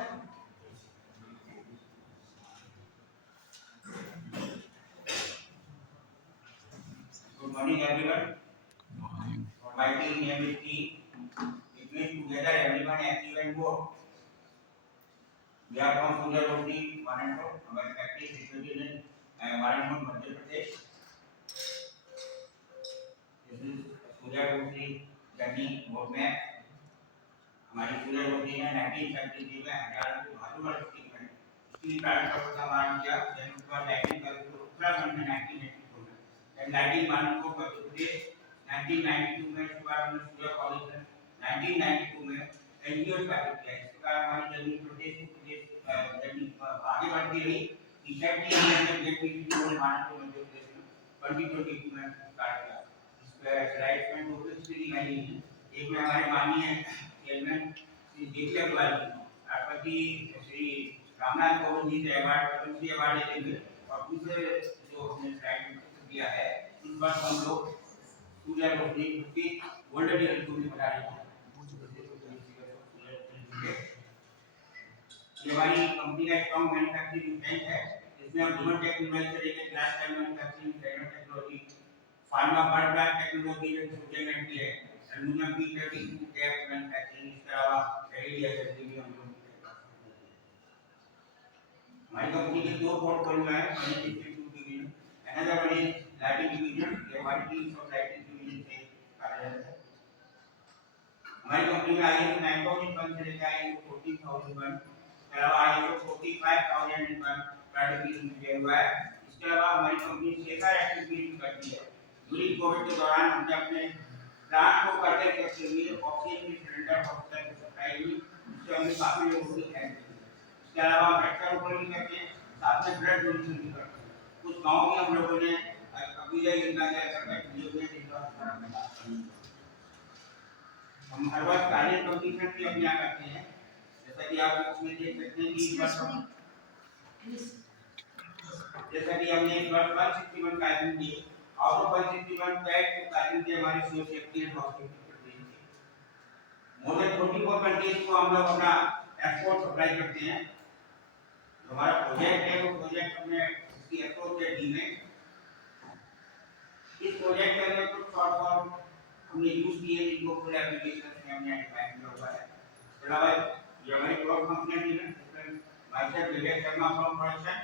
Good morning, everyone. My team name is T. It means together everyone active and work. We are from Suryarohi, Warangal. हमारी factory situated in Varanasi, Madhya Pradesh. This is Suryarohi journey road map. हमारी सूर्यरोही ने 1973 में हरियाणा के Bhalugarh district में steel plant का निर्माण किया. then उसके बाद लाइटिंग का उत्तराखंड में 1982 में. then लाइटिंग मानक को मध्य प्रदेश 1992 में. इसके बाद हमने सूर्य कॉलेज में 1992 में एनजीओ स्थापित किया. इसके बाद हमारी जर्नी प्रदेश जर्नी आगे बढ़ती रही. रिसेंटली हमने जेपीटी मानक को मध्य प्रदेश में 2022 में स्टार्ट किया. इस पर स्लाइड्स में टोटल स्क्रीनिंग आई है. एक में हमारे माननीय चेयरमैन श्री जेपी अग्रवाल जी, राष्ट्रपति श्री रामनाथ कोविंद जी से पद्मश्री अवार्ड देंगे. और दूसरे जो हमने स्लाइड में दिया है उस पर हम लोग सूर्यरोही की गोल्डन ईयर को भी बता रहे हैं. ये हमारी कंपनी का स्ट्रॉन्ग मैन्युफैक्चरिंग स्ट्रेंथ है. इसमें हम ह्यूमन टेक्नोलॉजी से लेकर glass time manufacturing, nano technology, pharma bird bag technology जो सूर्य की है, एल्युमिनियम की टेक्निक टैप मैन्युफैक्चरिंग, इसके अलावा एलईडी एसएसडी भी हम लोग हमारी कंपनी के दो पोर्टफोलियो है. Another one is lighting division. ये हमारी टीम ऑफ लाइटिंग डिवीजन से कार्यरत है. हमारी कंपनी में आईएस 9001 से लेकर आईएस 14001, इसके अलावा आईएस 45001 सर्टिफिकेशन दिया हुआ है. इसके अलावा हमारी कंपनी सेफर एक्टिविटी करती है. ड्यूरिंग कोविड के दौरान हमने अपने प्लांट को करते करते हुए ऑक्सीजन की सिलेंडर हॉस्पिटल को सप्लाई हुई, जिससे हमें काफी लोगों की हेल्प हुई. इसके अलावा वेक्टर उपलब्ध करके साथ में ब्लड डोनेशन भी करते हैं. कुछ गांव में हम लोगों ने कबीला योजना के अंतर्गत दिए हुए हैं. हम हर बार कार्य कंपटीशन भी अभियान करते हैं. जैसा कि आप इसमें देख सकते हैं कि जैसा कि हमने इस बार 161 कार्य किए. आउट ऑफ 161 कार्य के हमारे social safety and hospital more than 24 countries को हम लोग अपना एक्सपोर्ट सप्लाई करते हैं. हमारा प्रोजेक्ट है वो प्रोजेक्ट हमने इसकी अप्रोच है डी में. इस प्रोजेक्ट के अंदर कुछ शॉर्ट फॉर्म हमने यूज किए जिनको पूरे एप्लीकेशन में हमने डिफाइन किया हुआ है. इसके अलावा ये हमारी क्रॉस कंपनी टीम है. इसमें myself Vivek Sharma from production,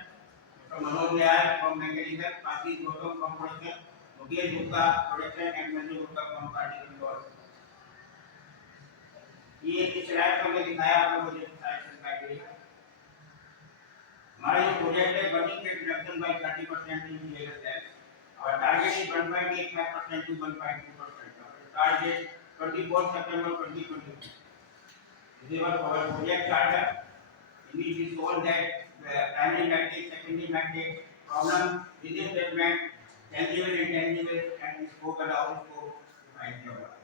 mister Manoj यार from mechanical, Ashish Gautam from production, Mukesh Gupta production and Manju Gupta from party control. ये इस स्लाइड पर मैं दिखाया आप लोगों को क्राइटेरिया. हमारा ये प्रोजेक्ट है बर्निंग के reduction by 30% in layer cells. Our target is 1.85% to 1.2%. Our target 24 September 2022. This is our project charter. In which is shown that primary matrix, secondary matrix, problem, business statement, tangible, intangible, and scope and out scope defined किया हुआ है.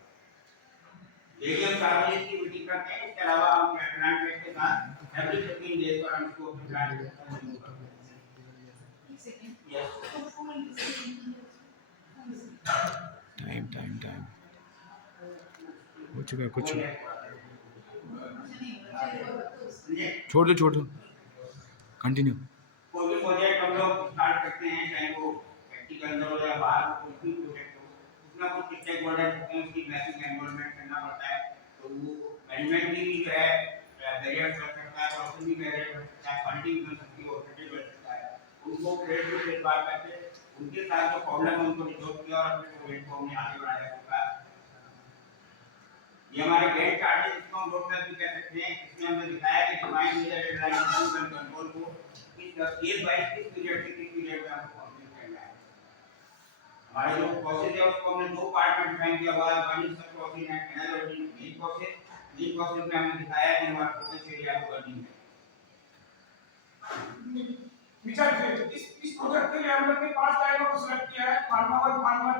यही हम सार्वजनिक की meeting करते हैं. इसके अलावा हम प्लान रेट के साथ एवरी 15 डेज पर हम इसको प्लान करते हैं. टाइम हो चुका है. कुछ छोड़ दो कंटिन्यू. कोई भी प्रोजेक्ट हम लोग स्टार्ट करते हैं, चाहे वो फैक्ट्री के अंदर हो या बाहर कोई भी प्रोजेक्ट हो, उसमें कुछ स्टेक होल्डर को उसकी मैपिंग इन्वॉल्वमेंट करना पड़ता है. तो वो मैनेजमेंट भी जो है बैरियर कर सकता है, प्रोसेस भी बैरियर कर सकता है, फंडिंग कर सकती है, ऑपरेटिव कर सकता है. उनको क्रेडिट से बात करके उनके साथ जो प्रॉब्लम है उनको रिजॉल्व किया और अपने प्रोजेक्ट को हमने आगे बढ़ाया होगा. ये हमारे गेट चार्ट है, इसको हम रोड मैप भी कह सकते हैं. इसमें हमने दिखाया कि define measure deadline and control को किस केस बाय किस पीरियड से किस पीरियड में हमको कंप्लीट करना है. हमारे जो प्रोसेस है उसको हमने दो पार्ट में डिफाइन किया हुआ है. वन इज सब process and another is lead process. Lead process में हमने दिखाया कि हमारा फोकस एरिया को करनी है. विचार इस प्रोजेक्ट के लिए हम लोग ने 5 लाइनों को सिलेक्ट किया है. फार्मर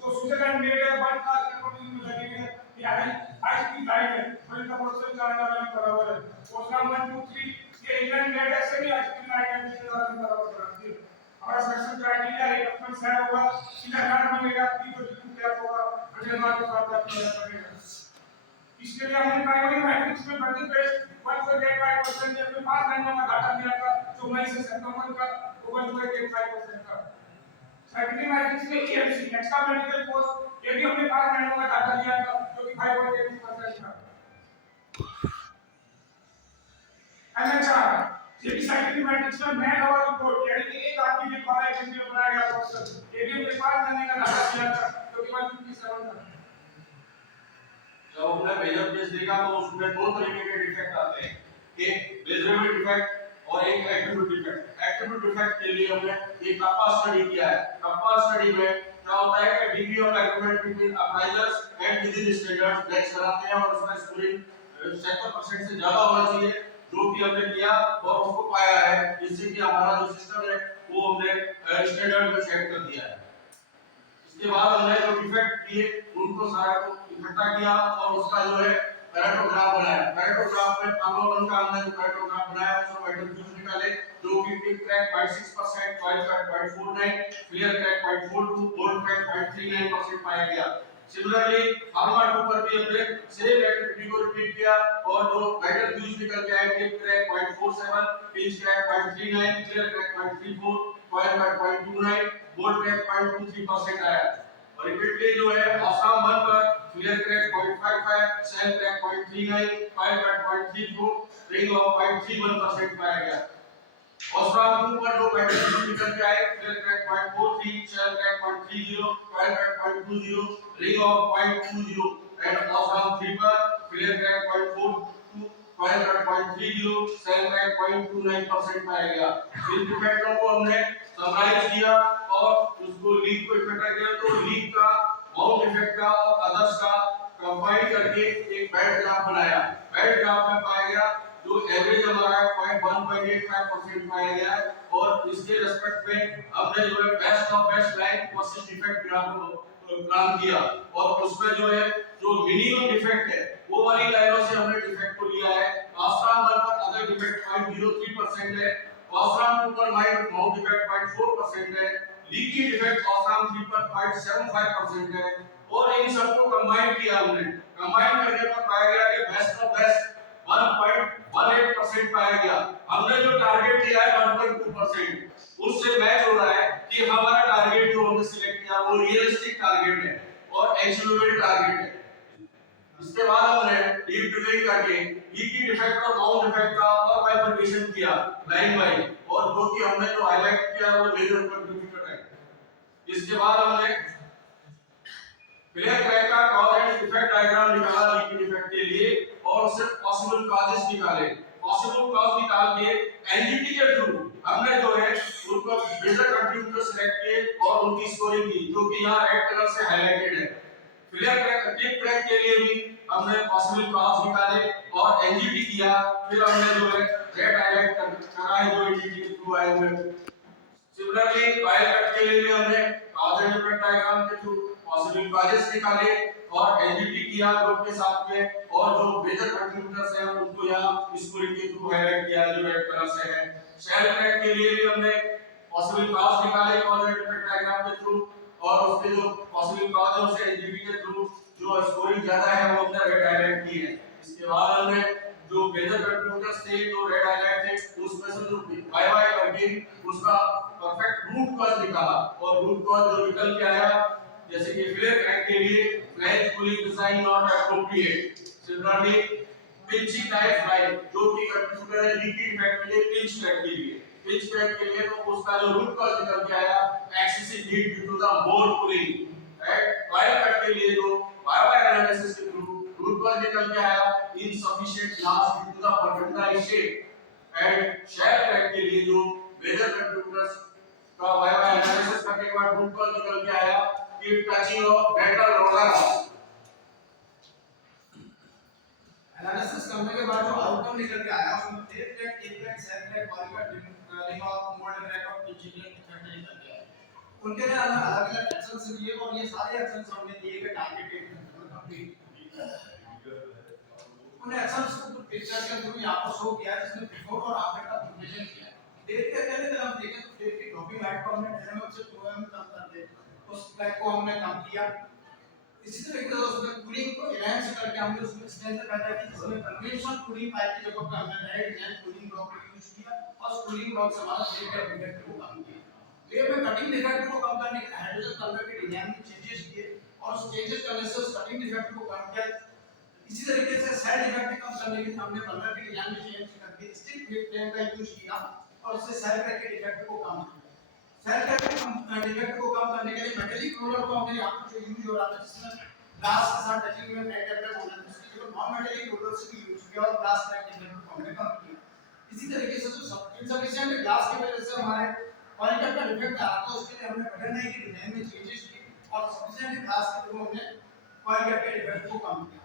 जो स्विट्जरलैंड मेड है, बर्ड का कंट्रोलिंग में लगेगा. ये हाई स्पीड लाइन है और इनका प्रोसेस चलाने वाला बराबर है. उसका 1 2 3 ये इंग्लैंड मेड है, सेमी हाई स्पीड लाइन है जिसके द्वारा बराबर कराती है. हमारा सिलेक्शन क्राइटेरिया है अपना सेट होगा. इनका कार्ड बनेगा, पी को टैप होगा, अंडर मार्क के साथ आप बनेगा. इसके लिए हमने प्राइमरी मैट्रिक्स में प्रति पेज 1.85% अपने 5 महीनों का डाटा दिया था, जो मई से सितंबर का 1.85% था। सेकेंडरी मैट्रिक्स में ईएमसी एक्स्ट्रा मेडिकल कोर्स, ये भी हमने 5 महीनों का डाटा दिया था, जो कि 5.82% था। एमएचआर, ये भी सेकेंडरी मैट्रिक्स में मैन आवर रिपोर्ट, यानी कि एक आदमी के द्वारा एक वीडियो बनाया गया क्वेश्चन, ये भी हमने 5 महीने का डाटा दिया था, जो कि 157 था। जब हमने मेजर केस देखा तो उसमें दो तरीके के डिफेक्ट आते हैं, एक मेजरेबल डिफेक्ट और एक एट्रिब्यूट डिफेक्ट। एट्रिब्यूट डिफेक्ट के लिए हमने एक कप्पा स्टडी किया है। कप्पा स्टडी में क्या होता है कि degree of agreement between appraisers and within standards match कराते हैं और उसका स्कोरिंग 70% से ज्यादा होना चाहिए, जो कि हमने किया और उसको पाया है, जिससे कि हमारा जो सिस्टम है वो हमने स्टैंडर्ड में सेट कर दिया है। इसके बाद हमने जो डिफेक्ट किए उनको सारा को इकट्ठा किया और उसका जो है पैराग्राफ बनाया। पैराग्राफ में अवलोकन का हमने जो पैराग्राफ बनाया उसको पैटर्न यूज निकाले, जो कि tick crack 0.6%, file cut 0.49, clear crack 0.42, bold crack 0.39% पाया गया। सिमिलरली फार्मा 2 पर भी हमने सेम एक्टिविटी को रिपीट किया और जो पैटर्न यूज निकल के आए tick crack 0.47, pinch crack 0.39, clear crack 0.34, file cut 0.29, bold crack 0.23% आया। और रिपीटली जो है आसाम 1 पर clear crack 0.55, cell crack 0.39, file cut 0.34, ring off 0.31% पाया गया। आसाम 2 पर जो पैटर्न निकल के आए clear crack 0.43, shell crack 0.30, file cut 0.20, ring off 0.20 and Assam 3 पर clear crack 0.42, file cut 0.30, shell crack 0.29% पाया गया। इन डिफेक्टों को हमने समराइज किया और उसको लीक को इकट्ठा किया, तो लीक का, बाउंड इफेक्ट का और अदर्स का कंबाइन करके एक बैड ग्राफ बनाया। बैड ग्राफ में पाया गया जो एवरेज हमारा 0.185% पाया गया है और इसके रिस्पेक्ट में हमने जो है best of best line versus defect graph काम किया और उसमें जो है जो मिनिमम डिफेक्ट है वो वाली लाइनों से हमने डिफेक्ट को लिया है। आसाम 1 पर अदर डिफेक्ट 0.03% है, आसाम 2 पर माउंट डिफेक्ट 0.4% है, लीकी डिफेक्ट आसाम 3 पर 0.75% है और इन सबको कंबाइन किया हमने। कंबाइन करने पर पाया गया कि बेस्ट ऑफ बेस्ट 1.18% पाया गया। हमने जो टारगेट लिया है 1.2%, उससे मैच हो रहा है कि हमारा टारगेट जो हमने सिलेक्ट किया वो रियलिस्टिक टारगेट है और अचीवेबल टारगेट है। इसके बाद हमने डीप डिजाइन करके लीकी डिफेक्ट और माउंट डिफेक्ट का और बाइफरकेशन किया लाइन बाय, और जो कि हमने जो हाईलाइट किया वो मेजर कंट्रीब्यूटर है। इसके बाद हमने क्लियर क्रैक का कॉज एंड इफेक्ट डायग्राम निकाला लीकी डिफेक्ट के लिए और उससे पॉसिबल कॉजेस निकाले। पॉसिबल कॉज निकाल के एनजीटी के थ्रू हमने जो है उनको मेजर कंट्रीब्यूटर सिलेक्ट किए और उनकी स्कोरिंग की, जो कि यहाँ रेड कलर से हाईलाइटेड है। क्लियर क्रैक टिप क्रैक के लिए भी हमने पॉसिबल कॉज निकाले और एनजीटी किया, फिर हमने जो है रेड हाईलाइट करा है जो एनजीटी के थ्रू आए हुए। सिमिलरली फाइल कट के लिए भी हमने कॉज एंड इफेक्ट डायग्राम के थ्रू पॉसिबल कॉजेस निकाले और एनजीटी किया ग्रुप के साथ में, और जो मेजर कंट्रीब्यूटर्स हैं उनको यहाँ स्कोरिंग के थ्रू हाईलाइट किया जो रेड कलर से है। सेल क्रैक के लिए भी हमने पॉसिबल कॉज निकाले कॉज एंड इफेक्ट डायग्राम के थ्रू और उसके जो पॉसिबल कॉज है उसे एनजीटी के थ्रू जो स्कोरिंग ज्यादा है वो हमने रेड हाईलाइट की है। इसके बाद हमने जो मेजर कंट्रीब्यूटर्स थे जो रेड हाईलाइट थे उसमें से जो बाय बाय करके उसका परफेक्ट रूट कॉज निकाला और रूट कॉज जो निकल के आया, जैसे कि क्लियर क्रैक के लिए flange pulling design not appropriate. Similarly pinching knife line जो कि कंट्रीब्यूटर है लीकी डिफेक्ट के लिए पिंच क्रैक के लिए, पिंच क्रैक के लिए तो उसका जो रूट कॉज निकल के आया excessive heat due to the bore pulling. Right, file cut के लिए जो बाय एनालिसिस के थ्रू रूट कॉज निकल के आया insufficient mass due to the perpendicular shape। And shell crack के लिए जो मेजर कंट्रीब्यूटर्स का वाई एनालिसिस करने के बाद रूट कॉज निकल के आया कि touching of metal roller. Analysis करने के बाद जो आउटकम निकल के आया उसमें tape crack, tip crack, shell crack, body का रिंग ऑफ मोल्ड क्रैक और पिंचिंग क्रैक निकल के आया। उनके लिए हमने अलग-अलग एक्शंस लिए और ये सारे एक्शंस हमने दिए कि टारगेट डेट में कंप्लीट। उन्हें एक्शंस को पिक्चर के थ्रू यहां पर शो किया जिसमें बिफोर और आफ्टर का कंपैरिजन किया। डेट के पहले अगर हम देखें तो डेट की ड्रॉपिंग लाइट को हमने डायनामिक से प्रोग्राम में कम कर दिया, उस लाइट को हमने कम किया। इसी तरीके से उसमें कूलिंग को एनहांस करके हमने उसमें स्ट्रेंथ पैदा की, जिसमें कन्वेंशनल कूलिंग पाइप की जगह पे हमने नया डिजाइन कूलिंग ब्लॉक का यूज किया और उस कूलिंग ब्लॉक से हमारा वेव का डिफेक्ट को कम किया। वेव में कटिंग डिफेक्ट को कम करने के लिए हाइड्रोजन कन्वर्टर के डिजाइन में चेंजेस किए और उस चेंजेस करने से उस कटिंग डिफेक्ट को कम किया। इसी तरीके से साइड डिफेक्ट कम करने के लिए हमने बल्बर के डिजाइन में चेंज करके स्टिक फ्रेम का यूज किया और उससे साइड के डिफेक्ट को कम किया। साइड के डिफेक्ट को कम करने के लिए मेटेलिक रोलर को हमने यहाँ पर जो यूज हो रहा था, जिसमें ग्लास के साथ टचिंग में डेवलप होना था, उसकी जगह नॉन मेटेलिक रोलर से भी यूज किया और ग्लास क्रैक डिफेक्ट को हमने कम किया। इसी तरीके से जो इनसफिशिएंट ग्लास की वजह से हमारे क्वालिटी का डिफेक्ट आ रहा था, उसके लिए हमने वेटरनरी की डिजाइन में चेंजेस किए और सफिशिएंट ग्लास के थ्रू हमने क्वालिटी के डिफेक्ट को कम किया।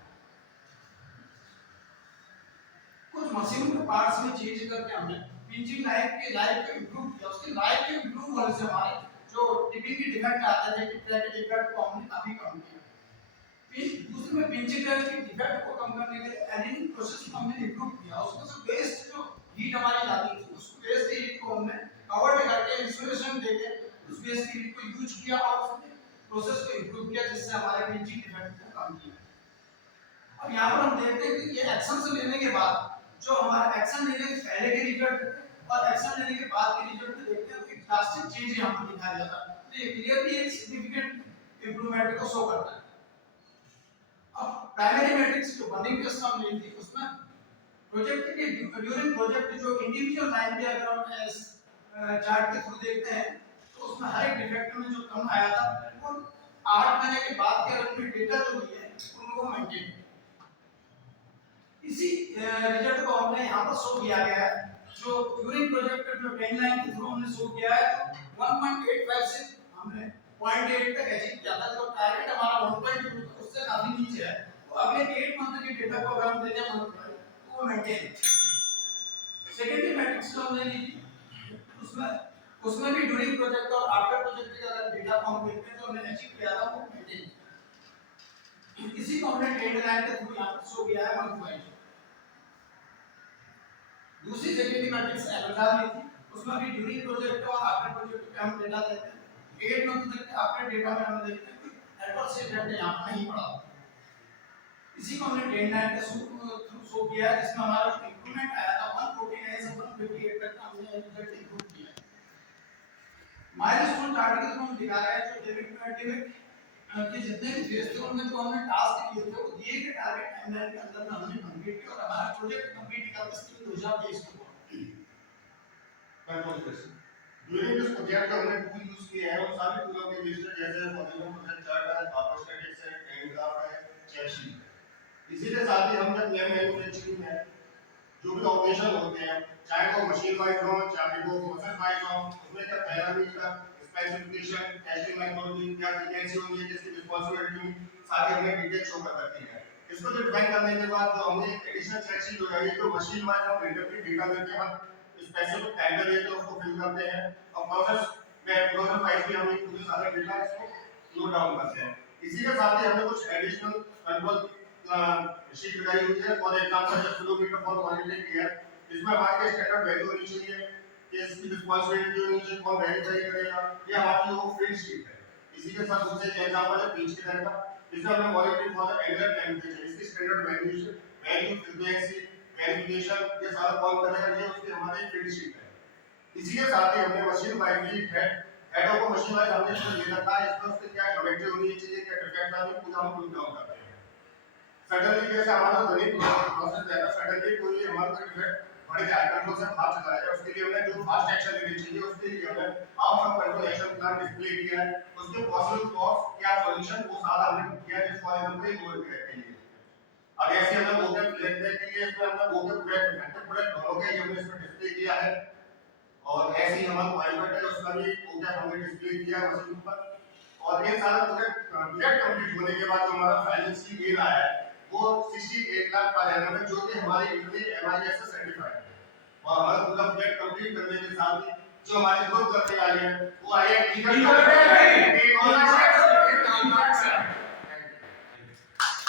कुछ मशीन के पार्ट्स में चेंज करके हमने पिंचिंग लाइफ को इंप्रूव किया। उसकी लाइफ के इंप्रूव होने से हमारे जो टिपिंग की डिफेक्ट आता है, टिप ट्रैक के डिफेक्ट को हमने काफी कम किया। दूसरे में पिंचिंग लाइफ के डिफेक्ट को कम करने के लिए एनीलिंग प्रोसेस को हमने इंप्रूव किया। उसमें से वेस्ट जो हीट हमारी जाती थी, उस वेस्ट हीट को हमने कवर्ड करके इंसुलेशन देके उस वेस्ट हीट को यूज किया और उसने प्रोसेस को इंप्रूव किया, जिससे हमारे पिंचिंग डिफेक्ट को कम किया। अब यहाँ पर हम देखते हैं कि ये एक्शन से लेने के बाद जो हमारा एक्शन लेने के पहले के रिजल्ट और एक्शन लेने के बाद के रिजल्ट देखते हैं कि ड्रास्टिक चेंज यहाँ पर दिखाया जाता है। तो ये क्लियरली एक सिग्निफिकेंट इंप्रूवमेंट को शो करता है। अब प्राइमरी मैट्रिक्स जो बर्निंग टेस्ट हम लेंगे, उसमें प्रोजेक्ट के ड्यूरिंग प्रोजेक्ट जो इंडिविजुअल लाइन पे अगर हम चार्ट के थ्रू देखते हैं तो उसमें हर एक डिफेक्ट में जो कम आया था वो 8 महीने के बाद के अगर डेटा जो लिए उनको मेंटेन। इसी रिजल्ट को हमने यहाँ पर शो किया गया है, जो ड्यूरिंग प्रोजेक्ट जो 10 लाइन के थ्रू हमने शो किया है। 1.85 से हमने 0.8 तक अचीव किया था। जो टारगेट हमारा 1.2 था उससे काफी नीचे है। तो अगले 8 मंथ के डेटा को अगर हम देखें मंथ में तो वो मेंटेन। सेकेंडरी मैट्रिक्स जो हमने ली उसमें भी ड्यूरिंग प्रोजेक्ट और आफ्टर प्रोजेक्ट का अगर डेटा को हम देखते हैं तो हमने अचीव किया था वो मेंटेन। इसी को हमने 10 लाइन के थ्रू यहाँ पर शो किया है मंथ वाइज। दूसरी सेकेंडरी मैट्रिक्स एल्गोरिथम ली थी, उसमें भी ड्यूरिंग प्रोजेक्ट और आफ्टर प्रोजेक्ट पे हम डेटा देते हैं। 8 मंथ तक के आफ्टर डेटा में हम देखते हैं कि एडवर्स इफेक्ट यहाँ पर नहीं पड़ा। इसी को हमने 10 लाइन के थ्रू शो किया है, जिसमें हमारा इंप्रूवमेंट आया था 149 से 158 तक हमने रिजल्ट इंप्रूव किया। माइलस्टोन चार्ट के थ्रू हम दिखा रहे हैं जो डेविड के जितने भी फेज थे उनमें जो हमने टास्क किए थे वो दिए गए टारगेट टाइमलाइन के अंदर में हमने कंप्लीट किया और हमारा प्रोजेक्ट कंप्लीट कर सकते 2023 को। Control this during this project हमने टूल यूज किए हैं और सारे टूलों के लिस्ट जैसे फॉलोइंग प्रोजेक्ट चार्ट है, पावर स्टैटिक्स है, ट्रेंड ग्राफ है, चेक शीट। इसी के साथ ही हम जब नए मैन्युफैक्चरिंग में जो भी ऑपरेशन होते हैं, चाहे वो मशीन वाइज हो चाहे वो प्रोसेस वाइज हो, उसमें क्या पैरामीटर स्पेसिफिकेशन टेस्टिंग मेथोडोलॉजी क्या फ्रीक्वेंसी होनी है, जिसकी रिस्पांसिबिलिटी सारी हमने डिटेल शो कर रखी है। इसको जो डिफाइन करने के बाद जो हमने एडिशनल चेक शीट लगाई है, जो मशीन वाइज हम इंटरप्रेट डेटा देते हैं, स्पेसिफिक टाइम पे देते हैं, उसको फिल करते हैं और प्रोसेस वाइज भी हम पूरे सारे डेटा इसको नोट डाउन करते हैं। इसी के साथ ही हमने कुछ एडिशनल कंट्रोल शीट लगाई हुई है। फॉर एग्जांपल जब किलोमीटर फॉर मॉनिटरिंग किया, इसमें हमारे स्टैंडर्ड वैल्यू होनी चाहिए कि इसकी रिस्पांसिबिलिटी होनी चाहिए, कौन वेरीफाई करेगा, ये हमारी वो फील्ड शीट है। इसी के साथ दूसरे एग्जांपल है पिंच की तरह का, इसमें हमने monitoring for the angular temperature, इसकी स्टैंडर्ड वैल्यू फ्रीक्वेंसी वेरिफिकेशन ये सारा कौन करेगा, ये उसकी हमारी फील्ड शीट है। इसी के साथ ही हमने machine wise head of machine wise हमने इसको ले रखा है, इसमें उसके क्या ज्योमेट्री होनी चाहिए, क्या डिफेक्ट आने पूरा हम पुट डाउन करते हैं। सडनली जैसे हमारा गणित प्रोसेस रहता है, सडनली कोई हमारा डिफेक्ट बढ़ जाए, कंट्रोल से बाहर चला जाए, उसके लिए हमने जो फास्ट एक्शन लेनी चाहिए उसके लिए हमने outcome control action plan display किया है। उसके पॉसिबल कॉस्ट क्या सॉल्यूशन वो सारा हमने किया है, जिस फॉर एग्जांपल गोल क्रैक के लिए। अब ऐसे हमने वोकल क्रैक के लिए इसमें हमने वोकल क्रैक इफेक्टिव प्रोडक्ट दोनों के हमने इसमें डिस्प्ले किया है और ऐसे ही हमारा पाइलट है उसका भी वोकल हमने डिस्प्ले किया है मशीन पर। और ये सारा प्रोजेक्ट कंप्लीट होने के बाद जो हमारा फाइनेंशियल गेन आया है वो 68 लाख पर एनम है, जो कि हमारी इंटरनेट एमआईएस से सर्टिफाइड है। और हमारा पूरा प्रोजेक्ट कंप्लीट करने के साथ ही जो हमारी ग्रोथ करने वाली है वो आई है